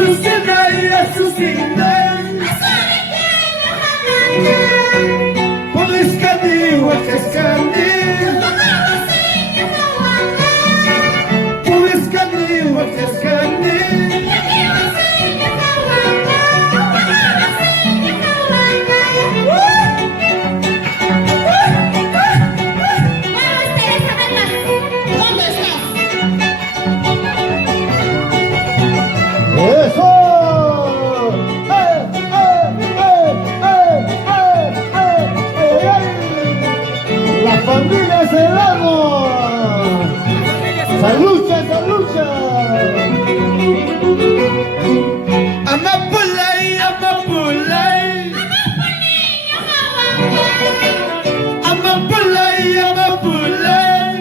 Azucena y Azucena Poliskani Wakaskani Poliskani Wakaskani ¡Familia Serrano! ¡Salucha, salucha! Amapulay, Amapulay Amapulay, Amapulay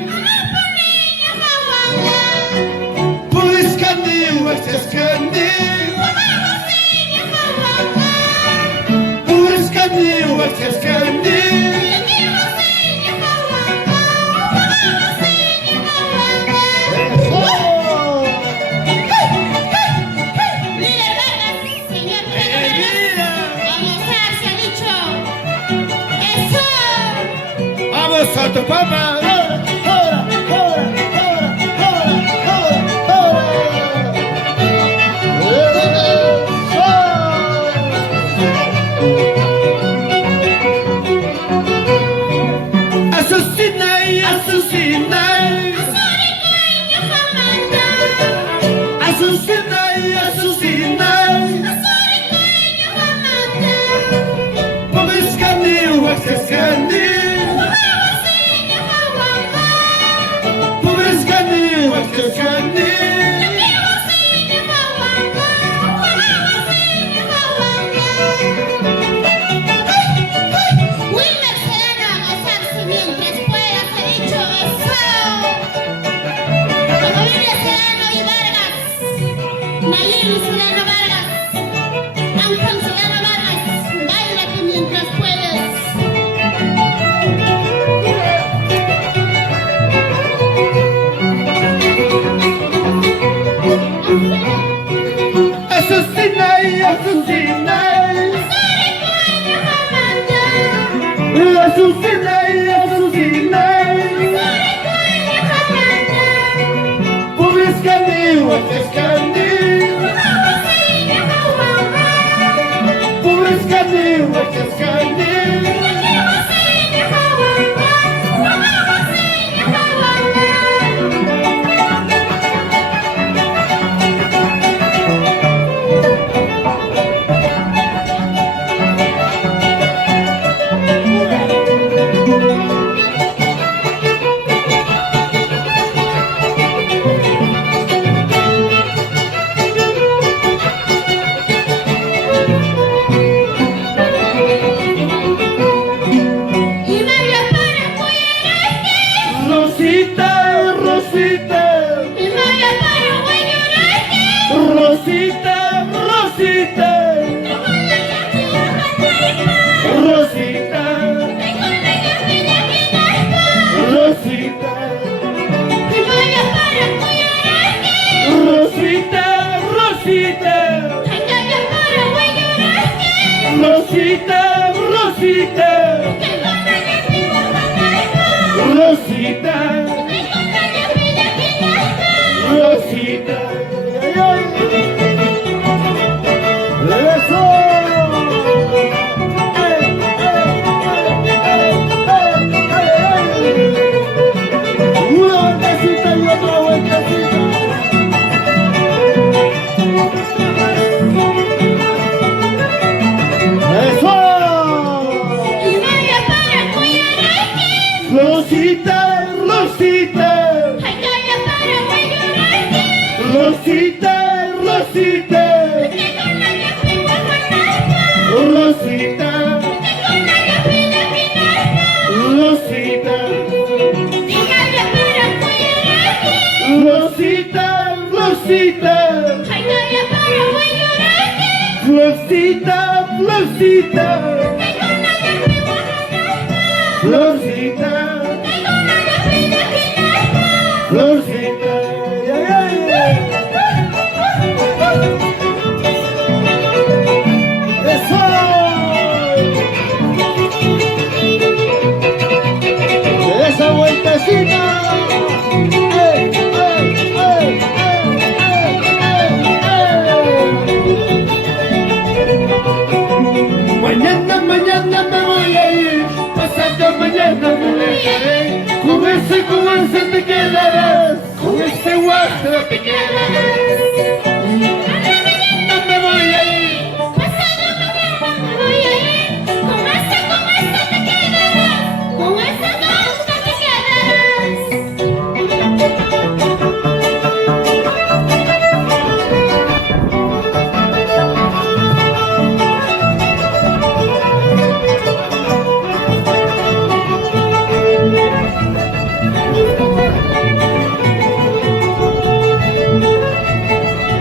Poliskani Wakaskani Poliskani Wakaskani Santo Papa, Azucena y Azucena Azucena y Azucena Poliskani Wakaskani Wakaskani Wilmer Serrano a gozarse mientras pueda, se ha dicho eso. La familia Serrano y Vargas, Nayeli Serrano Vargas, Ángel Serrano Vargas, báilate mientras puedes. Azucena y Azucena Azucena y Azucena Poliskani Wakaskani Poliskani Wakaskani Rosita, Rosita Rosita, Rosita Rosita Rosita Rosita, Rosita Rosita, Rosita Rosita Rosita ¡Eso! Una vueltecita y otra vueltecita. ¡Eso! Rosita, Rosita Rosita, Rosita Rosita Rosita Rosita, Rosita Florcita, Florcita Florcita Florcita te quedas. No me voy a ir. Pasado mañana me voy a ir. Con esa te quedarás. Con esa te quedarás.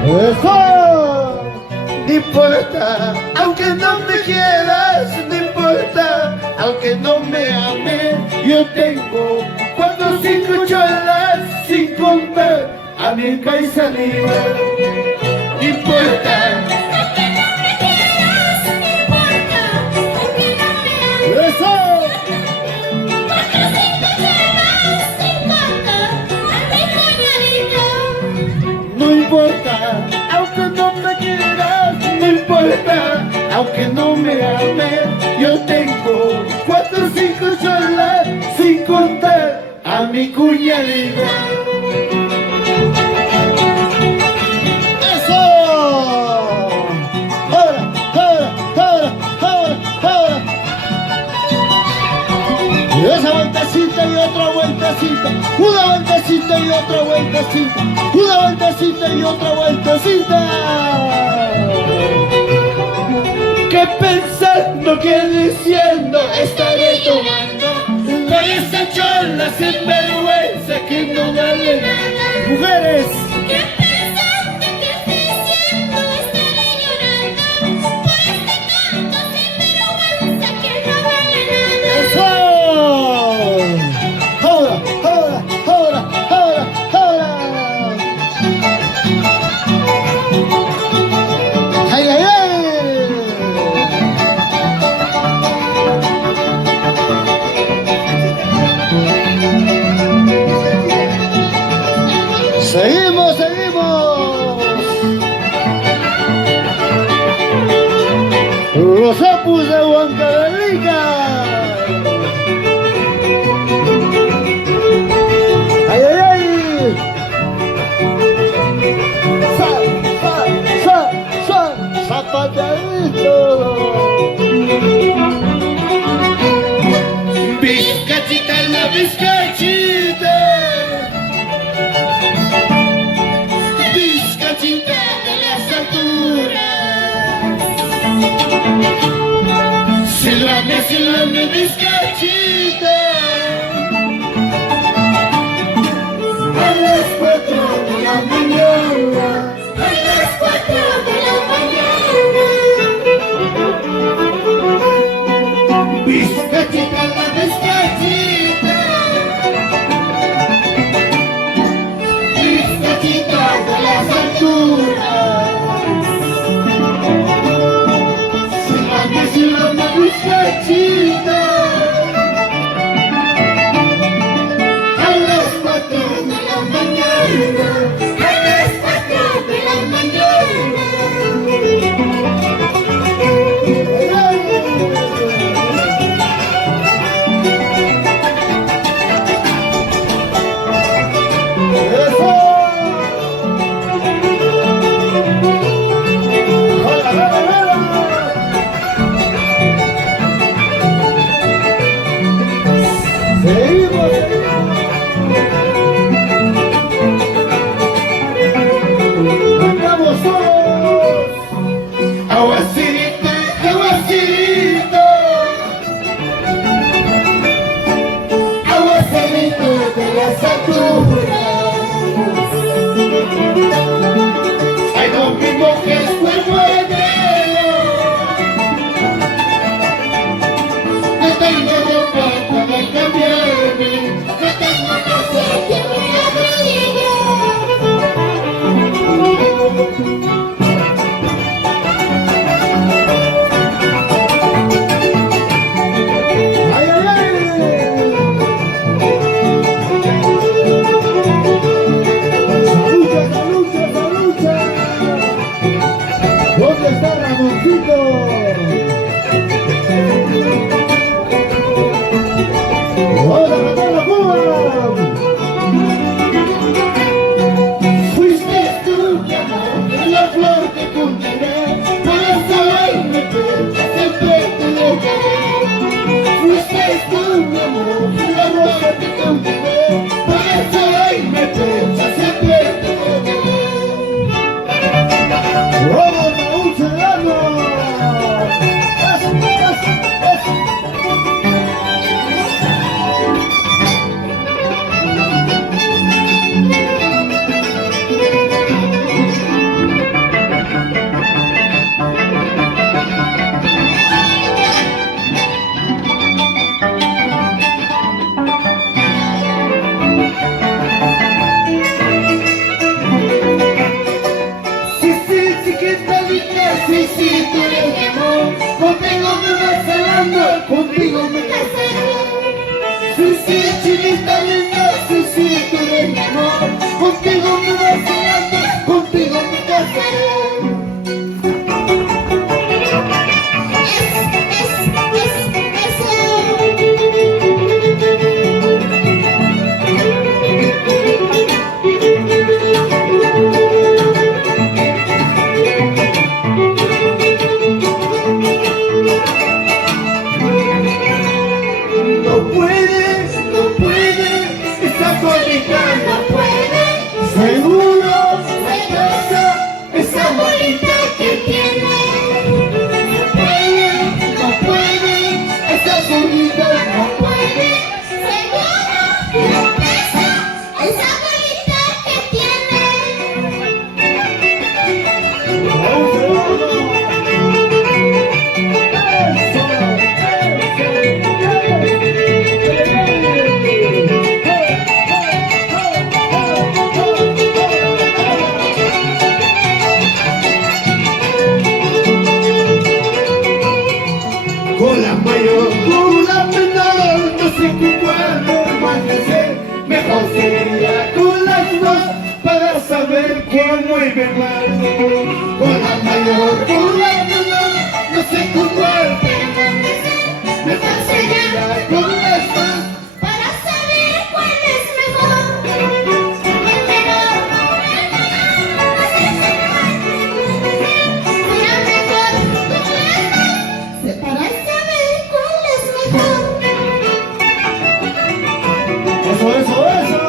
¡Eso! No importa, aunque no me quieras, no importa, aunque no me ames, yo tengo 4 o 5 cholas sin contar a mi y saliva. No importa, Aunque no me quieras, no importa. Aunque no me ames. ¡Eso! 4 o 5 chelas, no importa. A mi cuñadito. no importa, aunque no me quieras, no importa, aunque no me ames, yo tengo 4 o 5 cholas sin contar a mi cuñadita. ¡Eso! ¡Ahora, ahora, ahora, ahora, ahora! Y esa vueltecita y otra vueltecita, una vueltecita y otra vueltecita, una vueltecita y otra vueltecita. Que pensando que diciendo estaré tomando por esa chola sin vergüenza que no vale nada. Mujeres, ¿Qué pensaste que diciendo estaré llorando por este tonto sinvergüenza que no vale nada? eso. Ahora, ahora, ahora, ahora, ahora. ¡Ay, ay, ay! Seguimos, seguimos. Los sapos de Huancavelica. ¡Ay, ay, ay! Zapateadito. Vizcachita la vizcachita, vizcachita de las alturas. Sílvame, vizcachita. A las 4 de la mañana, A las 4 de la mañana. vizcachita la vizcachita, vizcachita de las alturas. Sílvame, vizcachita. ¡Vamos, Raúl Serrano! ¡Eso, eso, eso! Sí, sí, chiquita linda, sí, sí, tú eres mi amor. Contigo me vas salando, contigo me casaré. Sí, sí, chiquita linda, sí, sí, tú eres mi amor. Contigo me vas salando, contigo me casaré. No puedes, no puedes, esa gordita no puede. Seguro, esa bolita que tiene. No puede, no puede, esa gordita no puede. Seguro, esa bolita que tiene. ¡Raúl Serrano! Con la mayor, con la menor, no sé con cuál permanecer. Mejor sería con las dos para saber quién mueve más. Con la mayor, con la menor, no sé con cuál permanecer. Mejor sería con las dos. Para saber cuál es mejor. El menor, no sé si será mejor con las dos. Para saber cuál es mejor. ¡Eso, eso, eso!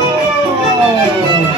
¡Vamos, vamos!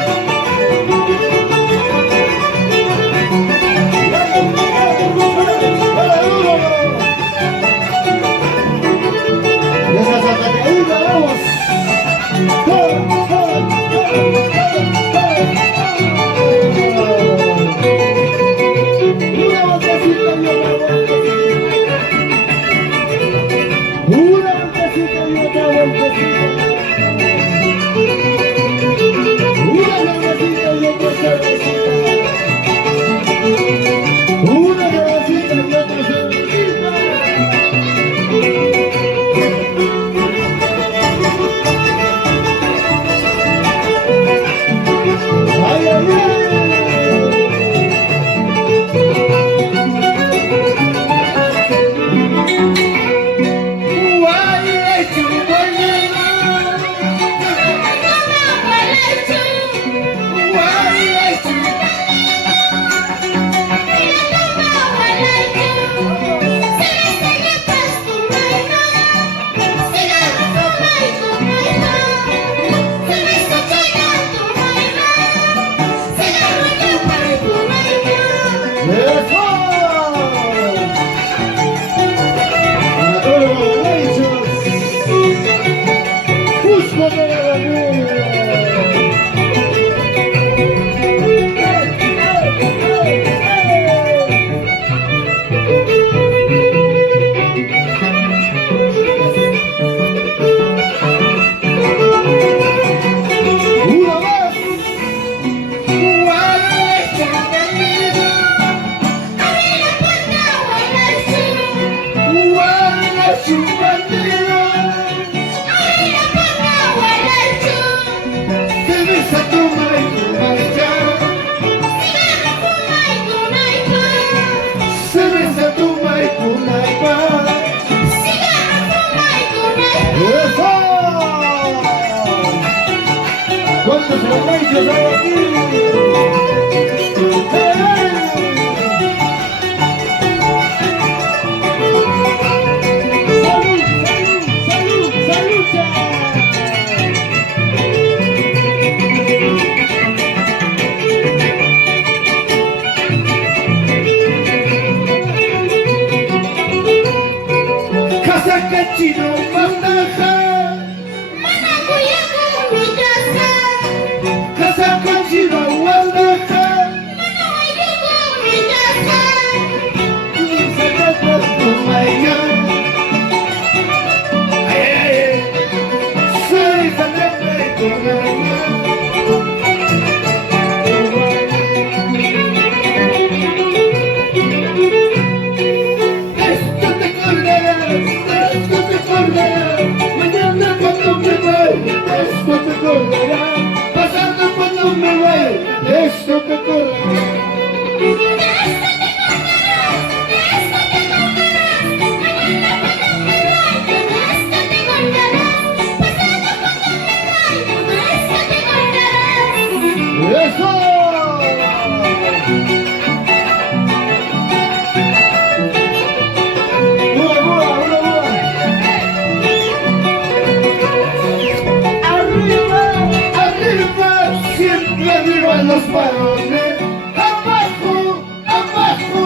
varones, abajo, abajo,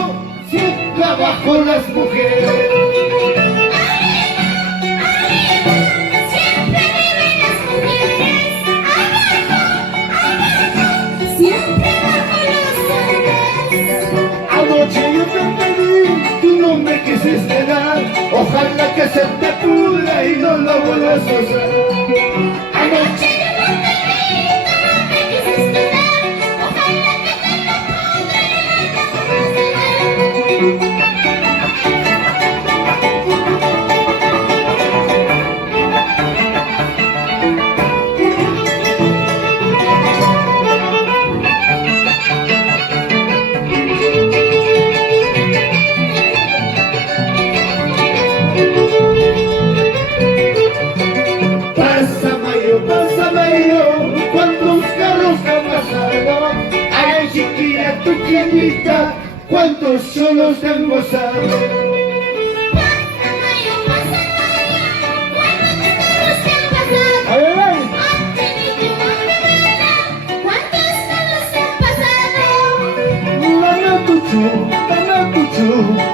siempre abajo las mujeres. Siempre viven las mujeres, abajo, siempre bajo los hombres. Anoche yo te pedí, tu no me quisiste dar, ojalá que se te pudra y no lo vuelvas a hacer. Anoche yo te pedí, tú no me quisiste dar, ojalá que se te pudra y no lo vuelvas a hacer. Pásame yo, cuántos carros han pasado. Ay, chiquilla, tu chiquita, cuántos solos te han gozado. A ver, a ver.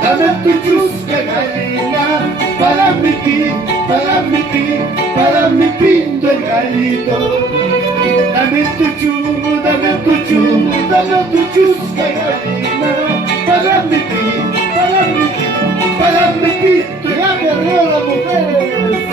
Dame tu chusca gallina, para mi pinto el gallito. Dame tu chusca gallina, para mi pinto el Ya me arregló las mujeres.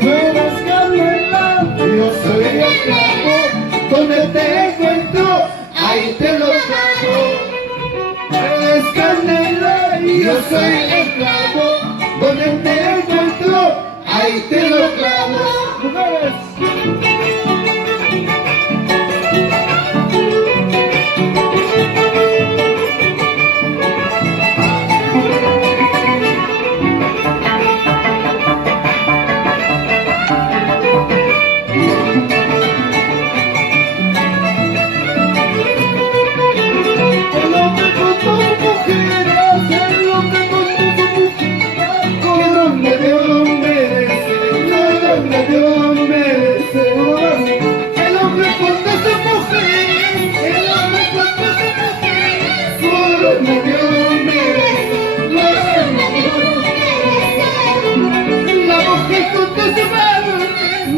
Tú eres Carmela, yo soy el clavo, donde te encuentro, ahí te lo clavo. Eres Carmela y yo soy el clavo, donde te encuentro, ahí te lo clavo. Mujeres. El hombre con tus mujeres, el hombre con tus mujeres, que donde Dios merece, que donde Dios merece. El hombre con tus mujeres, el hombre con tus mujeres, que donde Dios merece, que donde Dios merece. La mujer con tus manos,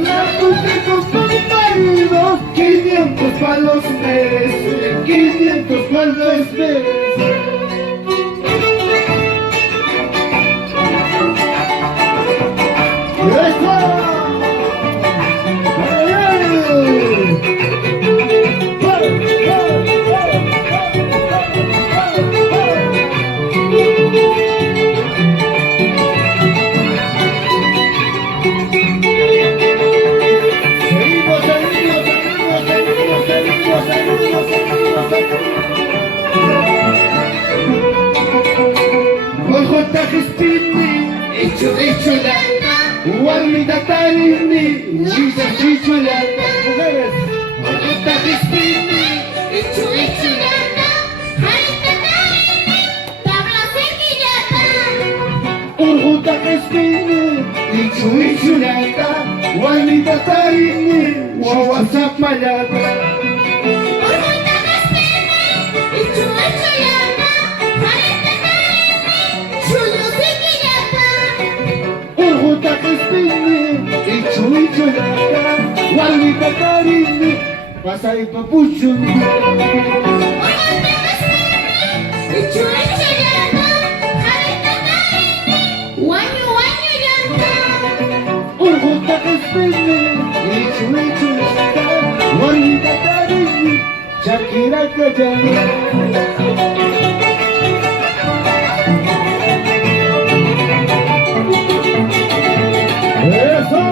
la mujer con tus maridos, 500 palos merece, 500 palos merece. ¡Eso! ¡Ay, Warmita tarini, chicha chichulanda. mujeres. Warmita crispini, urhuta crispini, chichulanda. Warmita tarini, wawasapalanda. Urhuta crispini, chichulanda. Warmita tarini, pasay papucho. Urhuta crispini, chichulanda. Warmita tarini, Shakira Kajana. ¡Eso!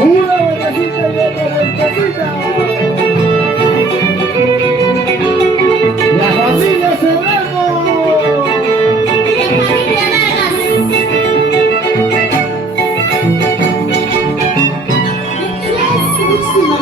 Una vueltecita y otra vueltecita. La familia Serrano. Cristina